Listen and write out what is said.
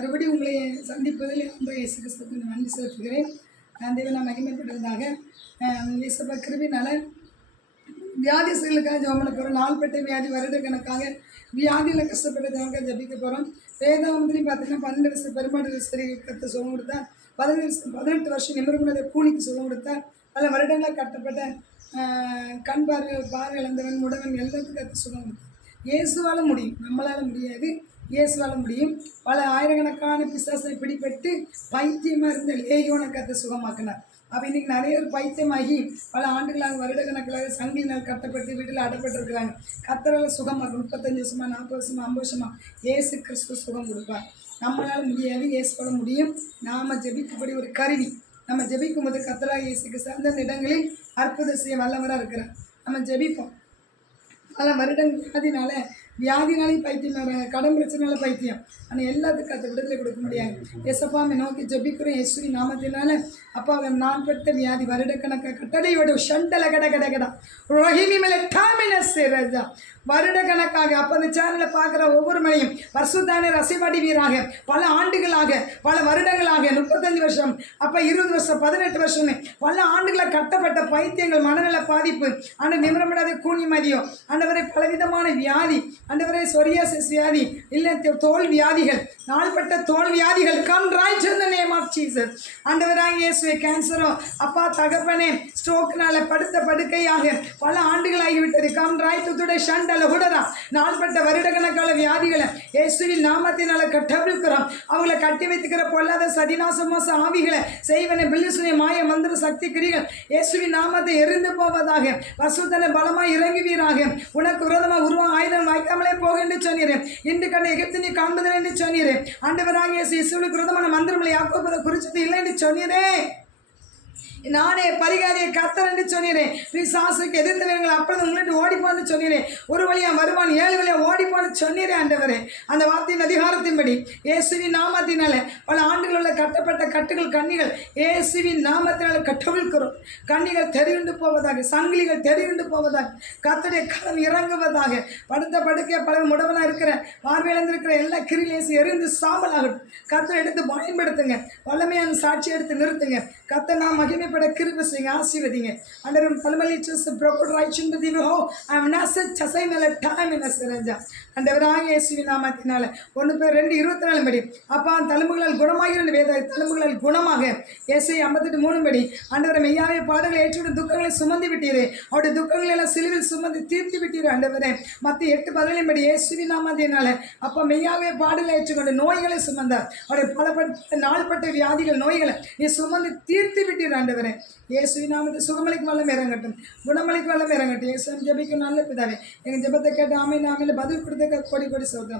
மறுபடியும் உங்களை சந்திப்பதில் ரொம்ப இயேசு கிறிஸ்துவுக்கு நன்றி செலுத்துகிறேன். தேவனை மகிமைப்படுவதாக. இயேசுப்பா கிருபையினால் வியாதிகளுக்காக ஜெபம் பண்ண போகிறோம். நாள்பட்ட வியாதி வருடக்கணக்காக வியாதியில் கஷ்டப்பட்ட ஜனங்க ஜபிக்க போகிறோம். வேதாவந்திலையும் பார்த்தீங்கன்னா 12 வருஷம் பெருமாடு ஸ்திரீ கற்று சுகம் கொடுத்தா, 18 வருஷம் நிமிடமுடைய கூலிக்கு சுகம் கொடுத்தா, பல வருடங்களாக கட்டப்பட்ட கண் பார்வை இழந்தவன் முடவன் எல்லாத்துக்கும் கற்று சுகம் கொடுத்தா. இயேசுவால் முடியும், நம்மளால் முடியாது, இயேசுவால் முடியும். பல ஆயிரக்கணக்கான பிசாசை பிடிபட்டு பைத்தியமாக இருந்த லேயோனை கற்று சுகமாக்கினார். அப்போ இன்றைக்கி நிறைய பேர் பைத்தியமாகி பல ஆண்டுகளாக வருடக்கணக்கிலாக சங்கினால் கட்டப்பட்டு வீட்டில் அடப்பட்டுருக்குறாங்க. கத்தரால் சுகமாக 35 வருஷமா 40 வருஷமா 50 வருஷமா இயேசு கிறிஸ்து சுகம் கொடுப்பார். நம்மளால் முடியாது, இயேசுவால் முடியும். நாம் ஜெபிக்கப்படி ஒரு கருவி. நம்ம ஜெபிக்கும் போது கத்தராக இயேசுக்கு சார்ந்த இடங்களில் அற்புதம் செய்ய வல்லவராக இருக்கிறார். நம்ம ஜெபிப்போம். பல வருடங்கள் வியாதினாலையும் பைத்தியம், கடன் பிரச்சனைனால பைத்தியம், ஆனால் எல்லாத்துக்கும் அதை விடுதலை கொடுக்க முடியாது. எசப்பாமை நோக்கி ஜெபிக்கிறோம் இயேசுவி நாமத்தினால. அப்பா நாள்பட்ட வியாதி வருடக்கணக்காக கட்டளையோட ஷண்டல கட கட கடா ரோஹிணி மேலே டாமினஸ் ராஜா வருடக்கணக்காக. அப்போ அந்த சேனலை பார்க்குற ஒவ்வொரு மணியும் பரிசுத்தான ரசிவடிவீராக பல ஆண்டுகளாக பல வருடங்களாக 35 வருஷம், அப்போ 20 வருஷம் 18 வருஷம்னு பல ஆண்டுகளாக கட்டப்பட்ட பைத்தியங்கள், மனநல பாதிப்பு, அந்த நிமிடமிடாத கூனி மதியம், ஆண்டவரை பலவிதமான வியாதி, ஆண்டவரே சொரியாசிஸ் வியாதி, இல்லை தோல் வியாதிகள், நாள்பட்ட தோல் வியாதிகள், come right in the name of Jesus. ஆண்டவராக இயேசுவே கேன்சரோ அப்பா தகப்பனே ஸ்ட்ரோக்னால படுத்த படுக்கையாக பல ஆண்டுகளாகிவிட்டது. கம் ரைட் டுடே ஷண்டல ஹுடரா நாள்பட்ட வருடக்கணக்கான வியாதிகளை இயேசுவின் நாமத்தினால கட்டவிழ்க்கிறோம். அவங்கள கட்டி வைத்துக்கிற பொல்லாத சதிநாசமோச ஆவிகளை செய்வன பில்லுசுனை மாய மந்திர சக்தி கிரிகள் இயேசுவின் நாமத்தை எரிந்து போவதாக. பசுத்தனை பலமாய் இறங்குவீராக. உனக்கு விரோதமாக உருவாக ஆயுதம் வாய்க்காமலே போக என்று சொன்னீரேன். இன்று கண்ட எகிப்து நீ காண்பதில்லை என்று சொன்னீரேன். ஆண்டவராக இயேசுவுக்கு விரோதமான மந்திரங்களை யாக்கோபு குறிச்சது இல்லை என்று சொன்னீரே. நானே பரிகாரியை கத்தர் என்று சொன்னீரேன். பிசாசுக்கு எதிர்த்தவர்கள் அப்பொழுது உங்கள்கிட்ட ஓடிப்போன்னு சொன்னீரேன். ஒரு வழியாக வருவான் 7 வழியாக ஓடிப்போன்னு சொன்னீரே. ஆண்டவரே அந்த வார்த்தையின் அதிகாரத்தின்படி இயேசுவின் நாமத்தினால பல ஆண்டுகளில் கட்டப்பட்ட கட்டுகள் கண்ணிகள் இயேசுவின் நாமத்தினால கட்டவிழ்க்கிறோம். கண்ணிகள் தெரியுண்டு போவதாக, சங்கிலிகள் தெரியுண்டு போவதாக, கர்த்தருடைய கரம் இறங்குவதாக. படுத்த படுக்கைய பல முடவனாக இருக்கிற பார்வையிழந்திருக்கிற எல்லா கிரிலேசி எரிந்து சாம்பலாகட்டும். கர்த்தரை எடுத்து பயன்படுத்துங்க. வல்லமையான சாட்சி எடுத்து நிறுத்துங்க. கர்த்தர் நாம் மகிமை கிருபை செய்யுங்க, ஆசீர்வதிங்க. அண்டரும் தலைமலி சஸ் ப்ரோபோட் ரைச்சின் திவோ அவனாச சசை மேல டைம் என்ன செஞ்சா. ஆண்டவராக இயேசுவின் நாமத்தினால 1 பேர் 2:24 படி அப்பா தழும்புகளால் குணமாகிற வேத தழும்புகளால் குணமாக ஏசாயா 58:3 படி ஆண்டவரை மெய்யாவே பாடுகளை ஏற்றுவிட்டு துக்கங்களை சுமந்து விட்டீரே. அவருடைய துக்கங்களை எல்லாம் சிலுவில் சுமந்து தீர்த்து விட்டீரே. ஆண்டவரே மத்திய 8:17 படி இயேசுவின் நாமத்தினால அப்பா மெய்யாவே பாடுகளை ஏற்றுக்கொண்டு நோய்களை சுமந்தார். அவருடைய பலப்பட்ட நாள்பட்ட வியாதிகள் நோய்களை நீ சுமந்து தீர்த்து விட்டீர். ஆண்டவரே இயேசுவின் நாமத்தை சுகமளிக்கு வல்லம் இறங்கட்டும், குணமளிக்கு வல்லம் இறங்கட்டும். இயேசுவின் ஜெபிக்கும் நல்ல பிதாவே, எங்கள் ஜெபத்தை கேட்டு ஆமென் ஆமென் பதில் கொடுத்த கோடி கோடி சோதரம்.